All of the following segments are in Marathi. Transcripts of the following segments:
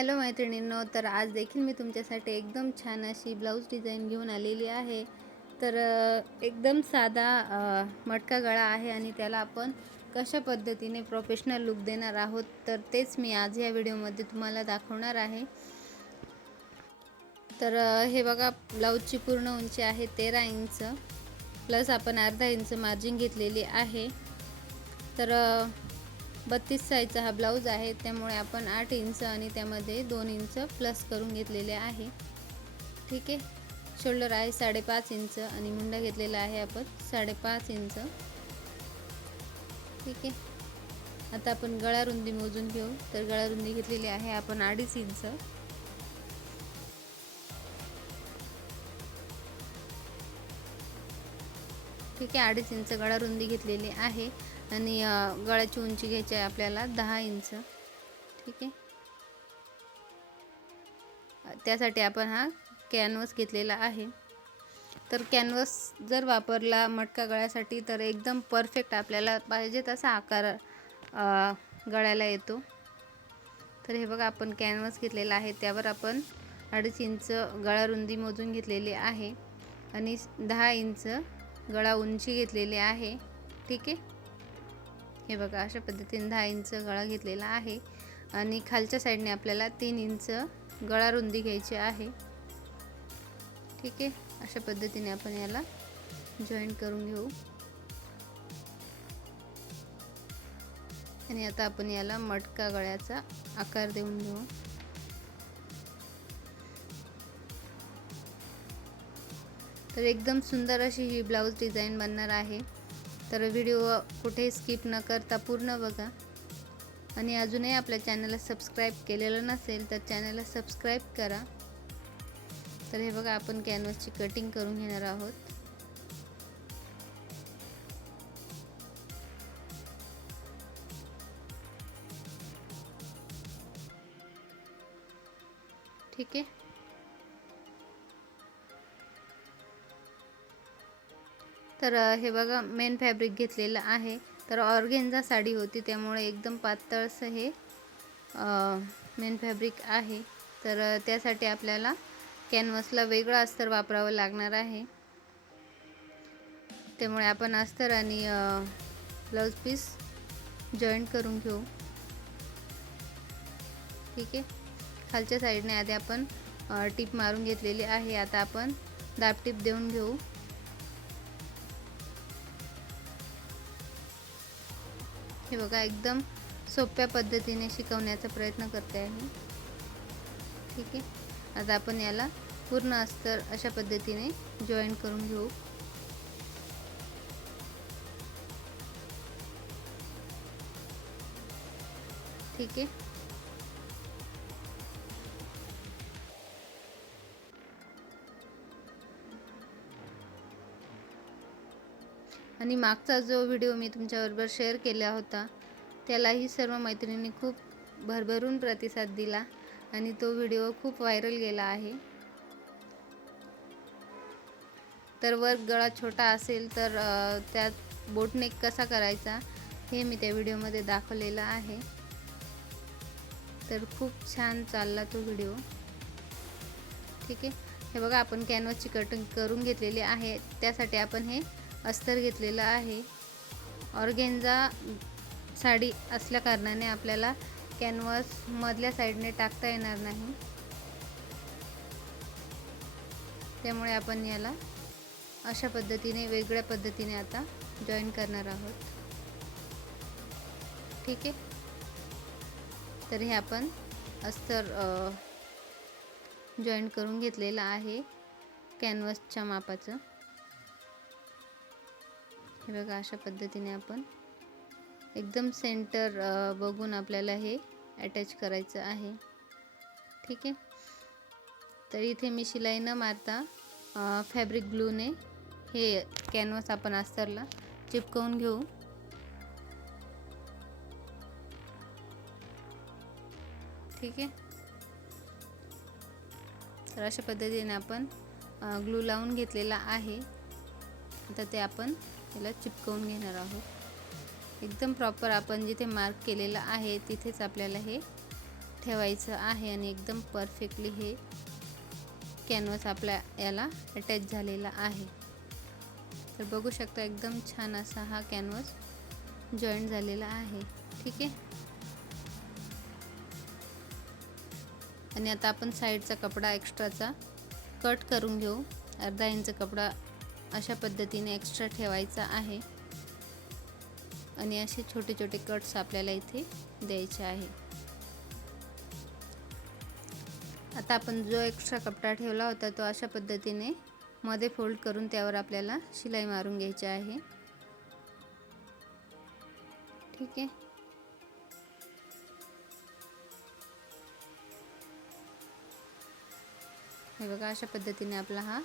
हॅलो मैत्रिणींनो, तर आज देखील मी तुमच्यासाठी एकदम छान अशी ब्लाऊज डिझाईन घेऊन आलेली आहे। तर एकदम साधा मटका गळा आहे आणि त्याला आपण कशा पद्धतीने प्रोफेशनल लुक देणार आहोत, तर तेच मी आज या व्हिडिओमध्ये तुम्हाला दाखवणार आहे। तर हे बघा, ब्लाऊजची पूर्ण उंची आहे 13 इंच प्लस आपण अर्धा इंच मार्जिन घेतलेली आहे। तर 32 साईजचा हा ब्लाऊज आहे, त्यामुळे आपण 8 इंच आणि त्यामध्ये 2 इंच प्लस करून घेतलेले आहे। ठीक आहे। शोल्डर आहे 5.5 इंच आणि मुंडा घेतलेला आहे आपण 5.5 इंच। ठीक आहे। आता आपण गळा रुंदी मोजून घेऊ। तर गळा रुंदी घेतलेली आहे आपण 2.5 इंच। ठीक आहे, 2.5 इंच गळा रुंदी घेतलेली आहे आणि गळ्याची उंची घ्यायची आहे आपल्याला 10 इंच। ठीक आहे। त्यासाठी आपण हा कॅनव्हास घेतलेला आहे। तर कॅनव्हास जर वापरला मटका गळ्यासाठी तर एकदम परफेक्ट आपल्याला पाहिजे तसा आकार गळ्याला येतो। तर हे बघा, आपण कॅनव्हास घेतलेला आहे, त्यावर आपण 2.5 इंच गळा रुंदी मोजून घेतलेली आहे आणि 10 इंच गळा उंची घेतलेली आहे। ठीक आहे। हे बघा, अशा पद्धतीने 10 इंच गळा घेतलेला आहे आणि खालच्या साईडने आपल्याला 3 इंच गळा रुंदी घ्यायची आहे। ठीक आहे। अशा पद्धतीने आपण याला जॉईंट करून घेऊ आणि आता आपण याला मटका गळ्याचा आकार देऊन घेऊ। तर एकदम सुंदर अशी ही ब्लाऊज डिझाईन बनणार आहे। तर व्हिडिओ कुठे स्किप न करता पूर्ण बघा आणि अजूनही आपल्या चॅनलला सबस्क्राईब केलेलं नसेल तर चॅनलला सबस्क्राईब करा। तर हे बघा, आपण कॅनव्हासची कटिंग करून घेणार आहोत। ठीक आहे। तर हे बघा, मेन फॅब्रिक घेतलेलं आहे। तर ऑर्गेन्झा साडी होती, त्यामुळे एकदम पातळसं हे मेन फॅब्रिक आहे। तर त्यासाठी आपल्याला कॅनव्हासला वेगळं अस्तर वापरावं लागणार आहे। त्यामुळे आपण अस्तर आणि ब्लाऊज पीस जॉईंट करून घेऊ। ठीक आहे। खालच्या साईडने आधी आपण टिप मारून घेतलेली आहे, आता आपण दाब टिप देऊन घेऊ। हे बघा, एकदम सोप्या पद्धतीने शिकवण्याचा प्रयत्न करते आहे। ठीक आहे। आता आपण याला पूर्ण अस्तर अशा पद्धतीने जॉईंट करून घेऊ। ठीक आहे। आणि मागचा जो व्हिडिओ मी तुमच्याबरोबर शेअर केला होता त्यालाही सर्व मैत्रिणींनी खूप भरभरून प्रतिसाद दिला आणि तो व्हिडिओ खूप व्हायरल गेला आहे। तर वर गळा छोटा असेल तर त्यात बोटनेक कसा करायचा हे मी त्या व्हिडिओमध्ये दाखवलेलं आहे। तर खूप छान चालला तो व्हिडिओ। ठीक आहे। हे बघा, आपण कॅनव्हासची कटिंग करून घेतलेली आहे, त्यासाठी आपण हे अस्तर घेतलेलं आहे। ऑर्गेन्झा साडी असल्या कारणाने आपल्याला कॅनव्हास मधल्या साईडने टाकता येणार नाही, त्यामुळे आपण याला अशा पद्धतीने वेगळ्या पद्धतीने आता जॉईन करणार आहोत। ठीक आहे। तर हे आपण अस्तर जॉईन करून घेतलेलं आहे कॅनव्हासच्या मापाचं। हे बघा, अशा पद्धतीने आपण एकदम सेंटर बघून आपल्याला हे अटॅच करायचं आहे। ठीक आहे। तर इथे मी शिलाई न मारता फॅब्रिक ग्लूने हे कॅनव्हास आपण अस्तरला चिपकवून घेऊ। ठीक आहे। तर अशा पद्धतीने आपण ग्लू लावून घेतलेला आहे। आता ते आपण याला चिपकवून घेणार आहोत। एकदम प्रॉपर आपण जिथे मार्क केलेलं आहे तिथेच आपल्याला हे ठेवायचं आहे आणि एकदम परफेक्टली हे कॅनव्हास आपल्या याला अटॅच झालेला आहे. तर बघू शकता एकदम छान असा हा कॅनव्हास जॉईंट झालेला आहे. ठीक आहे. आणि आता आपण साईडचा कपडा एक्स्ट्राचा कट करून घेऊ. अर्धा इंच कपडा अशा पद्धतीने एक्स्ट्रा ठेवायचा आहे आणि असे छोटे छोटे कट्स आपल्याला इथे द्यायचे आहे. आता आपण जो एक्स्ट्रा कपडा ठेवला होता तो अशा पद्धतीने मध्ये फोल्ड करून त्यावर आपल्याला शिलाई मारून घ्यायची आहे. ठीक आहे. हे बघा अशा पद्धतीने आपला हा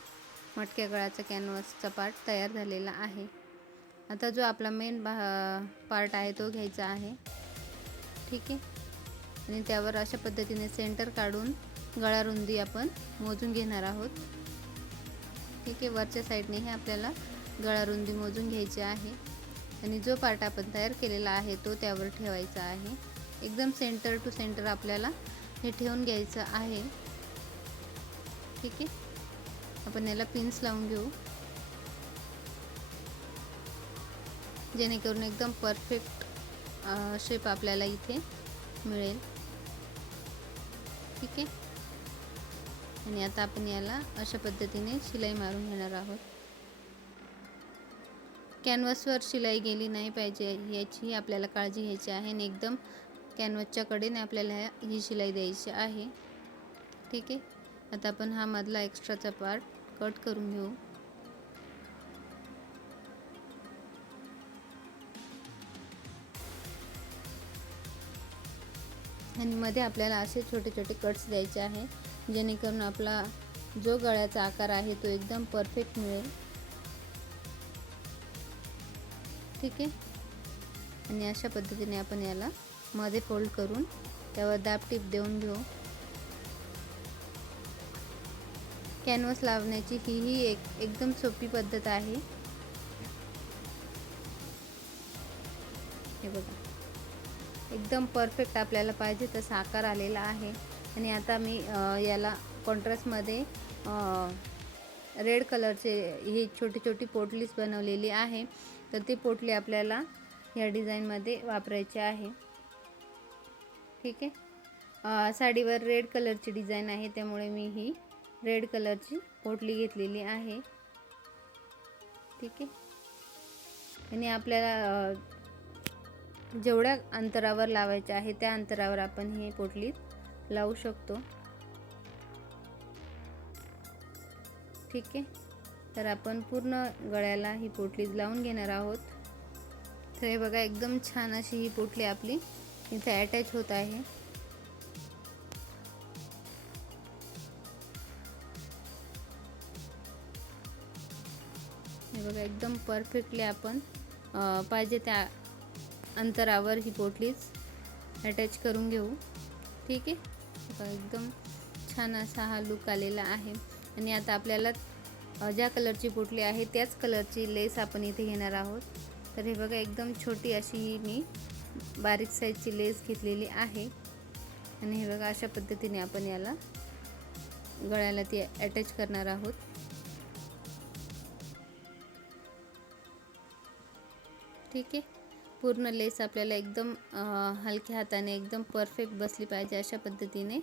मटक्या गळ्याचा कॅनव्हासचा पार्ट तयार झालेला आहे. आता जो आपला मेन पार्ट आहे तो घ्यायचा आहे. ठीक आहे. आणि त्यावर अशा पद्धतीने सेंटर काढून गळा रुंदी आपण मोजून घेणार आहोत. ठीक आहे. वरच्या साईडने हे आपल्याला गळा रुंदी मोजून घ्यायची आहे आणि जो पार्ट आपण तयार केलेला आहे तो त्यावर ठेवायचा आहे. एकदम सेंटर टू सेंटर आपल्याला हे ठेवून घ्यायचं आहे. ठीक आहे. आपण याला पिन्स लावून घेऊ जेणेकरून एकदम परफेक्ट शेप आपल्याला इथे मिळेल. ठीक आहे. आणि आता आपण याला अशा पद्धतीने शिलाई मारून घेणार आहोत. कॅनव्हासवर शिलाई गेली नाही पाहिजे याची आपल्याला काळजी घ्यायची आहे आणि एकदम कॅनव्हासच्या कडेने आपल्याला ही शिलाई द्यायची आहे. ठीक आहे. आता आपण हा मधला एक्स्ट्राचा पार्ट कट करून घेऊ. आणि मध्ये आपल्याला असे छोटे छोटे कट्स द्यायचे आहे जेणेकरून आपला जो गळ्याचा आकार आहे तो एकदम परफेक्ट मिळेल. ठीक आहे. आणि अशा पद्धतीने आपण याला मध्ये फोल्ड करून त्यावर दाब टीप देऊन घेऊ. कॅनव्हास लावण्याची ही एकदम सोपी पद्धत आहे. हे बघा एकदम परफेक्ट आपल्याला पाहिजे तसा आकार आलेला आहे. आणि आता मी याला कॉन्ट्रास्टमध्ये रेड कलरचे ही छोटी छोटी पोटलीच बनवलेली आहे. तर ती पोटली आपल्याला ह्या डिझाईनमध्ये वापरायची आहे. ठीक आहे. साडीवर रेड कलरची डिझाईन आहे त्यामुळे मी ही रेड कलरची पोटली घेतलेली आहे. ठीक आहे. आणि आपल्याला जेवढ्या अंतरावर लावायचे आहे त्या अंतरावर आपण ही पोटली लावू शकतो. ठीक आहे. तर आपण पूर्ण गळ्याला ही पोटली लावून घेणार आहोत. तर हे बघा एकदम छान अशी ही पोटली आपली इथे अटॅच होत आहे. हे बघा एकदम परफेक्टली आपण पाहिजे त्या अंतरावर ही पोटलीच अटॅच करून घेऊ. ठीक आहे. एकदम छान असा हा लुक आलेला आहे. आणि आता आपल्याला ज्या कलरची पोटली आहे त्याच कलरची लेस आपण इथे घेणार आहोत. तर हे बघा एकदम छोटी अशी ही मी बारीक साईजची लेस घेतलेली आहे. आणि हे बघा अशा पद्धतीने आपण याला गळ्याला ती अटॅच करणार आहोत. ठीक आहे. पूर्ण लेस आपल्याला एकदम हलक्या हाताने एकदम परफेक्ट बसली पाहिजे अशा पद्धतीने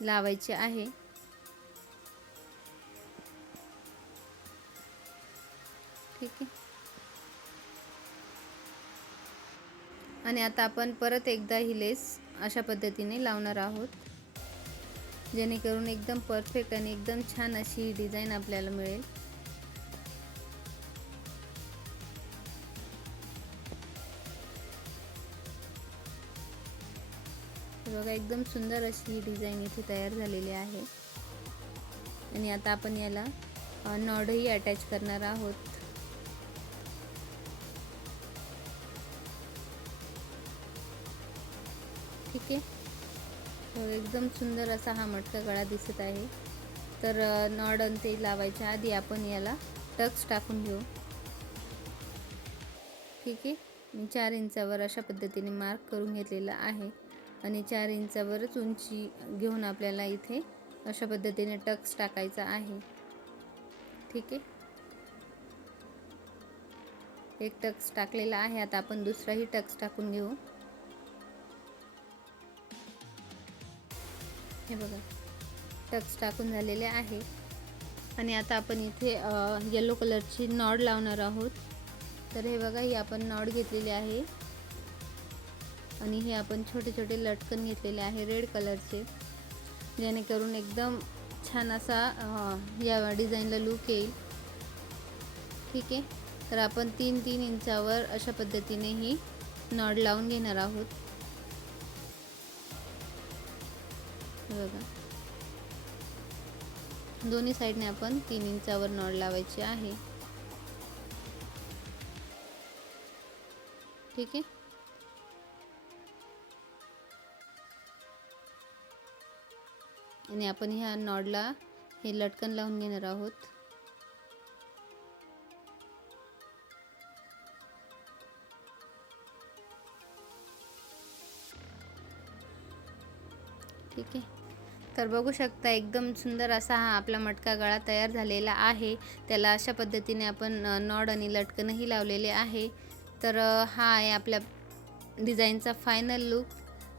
लावायची आहे. ठीक आहे. आणि आता आपण परत एकदा ही लेस अशा पद्धतीने लावणार आहोत जेणेकरून एकदम परफेक्ट आणि एकदम छान अशी ही डिझाईन आपल्याला मिळेल. बघा एकदम सुंदर अशी ही डिझाईन इथे तयार झालेली आहे. आणि आता आपण याला नॉडही अटॅच करणार आहोत. ठीक आहे. एकदम सुंदर असा हा मटका गळा दिसत आहे. तर नॉड आणि ते लावायच्या आधी आपण याला टक्स टाकून घेऊ. ठीक आहे. मी 4 इंचावर अशा पद्धतीने मार्क करून घेतलेला आहे. आणि 4 इंचावरच उंची घेऊन आपल्याला इथे अशा पद्धतीने टक्स टाकायचा आहे. ठीक आहे, एक टक्स टाकलेला आहे. आता आपण दुसराही टक्स टाकून घेऊ. हे बघा, टक्स टाकून झालेले आहे. आणि आता आपण इथे येलो कलरची नॉड लावणार आहोत. तर हे बघा, ही आपण नॉड घेतलेली आहे आणि हे आपण छोटे छोटे लटकन घेतलेले आहे रेड कलरचे, जेणेकरून एकदम छान असा या डिझाईनला लुक येईल. ठीक आहे, तर आपण 3-3 इंचावर अशा पद्धतीने ही नॉड लावून घेणार आहोत. बघा, दोन्ही साईडने आपण 3 इंचावर नॉड लावायची आहे. ठीक आहे, आणि आपण ह्या नॉडला हे लटकन लावून घेणार आहोत. ठीक आहे, तर बघू शकता एकदम सुंदर असा हा आपला मटका गळा तयार झालेला आहे. त्याला अशा पद्धतीने आपण नॉड आणि लटकनही लावलेले आहे. तर हा आहे आपल्या डिझाईनचा फायनल लुक.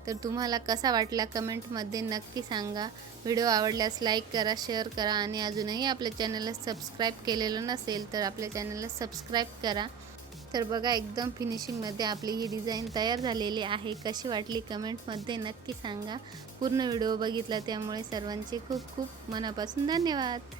तर तुम्हाला कसा वाटला कमेंटमध्ये नक्की सांगा. व्हिडिओ आवडल्यास लाईक करा, शेअर करा आणि अजूनही आपल्या चॅनलला सबस्क्राईब केलेलं नसेल तर आपल्या चॅनलला सबस्क्राईब करा. तर बघा, एकदम फिनिशिंगमध्ये आपली ही डिझाईन तयार झालेली आहे. कशी वाटली कमेंटमध्ये नक्की सांगा. पूर्ण व्हिडिओ बघितला त्यामुळे सर्वांचे खूप खूप मनापासून धन्यवाद.